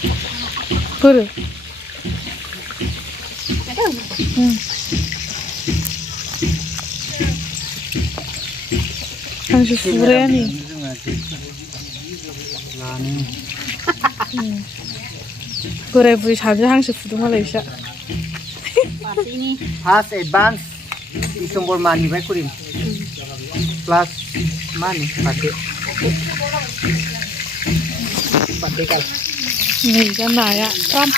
बोरो हांसो सुग्राया नै बोराय बुरै सानैजों हांसो फुदों मालाय बिसा फार्स्ट एडभान्स डिसेम्बर मानिफ्राय करिम प्लास मा होनो बार्थडे काल नै दा नाया फ्राम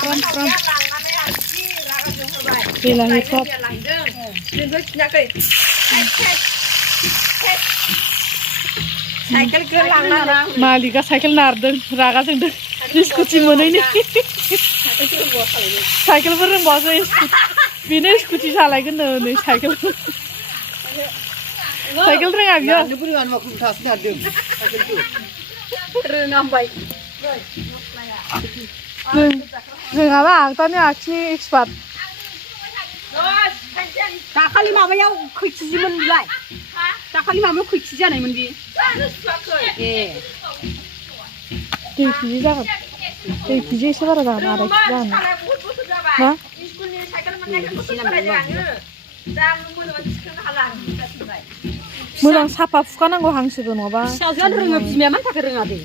बेलाहि सब मालिका साइकेल नारदों रागा जोंदों स्कुटि मोनैनि साइकेलबो रोंबावासै बेनो स्कुटि सालायगोन नै साइकेल रोङा बियो रोङाबा आगदानि आखि एक्सपार्ट दाखालि माबायाव खै केजिमोन बिलाय दाखालि माबायाव खै केजि जानायमोन बि ए दै केजि जागोन दै केजि एसे बारा जागोन आधा केजि जागोन मा मोजां साफा फुखानांगौ हांसोखौ नङाबा फिसाजोआनो रोङो बिमाया मानि थाखाय रोङा दे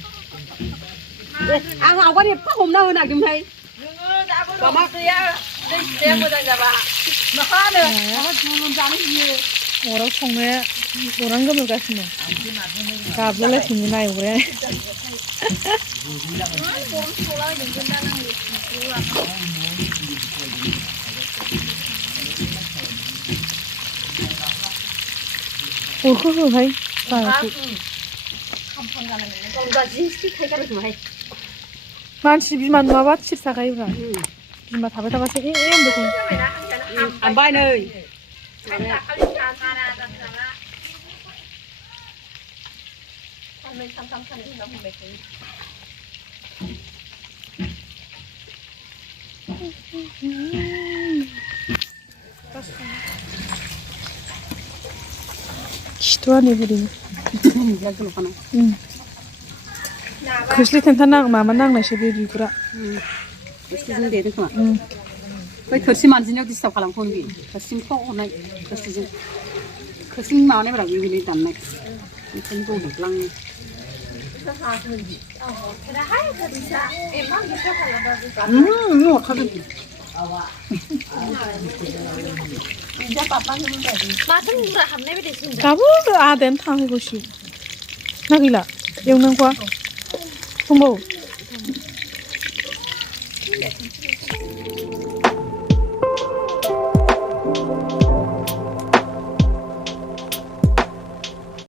आं आवगाय एफा हमना होनो नागिरदोंमोनहाय माबा गैया दै फिसाया मोजां जाबा माखानो जानो गियो अराव संनाया अरानो गोमोरगासिनो गाबलायलायसिनो ना एवग्राया अरखौ होहाय मानसि बिमा नङाबा थिर थाखायोब्रा बिमा थाबाय थाबासो होनदों ओमफ्राय नै खिथुआ नै बोरै खोस्लि थेन्था माबा नांनायसो बे बिगुरा खोस्लिजों देदों खोमा बै थोरसि मानजिनायाव डिस्टार्ब खालामखौनो बि थोरसिखौ हरनाय खोस्लिनि माबानायफोरा बेबायदि दाननाय ओंखायनो गौदबलाङो दाबो आदायानो थाङैगौसो ना गैला एवनांगौआ दंबावो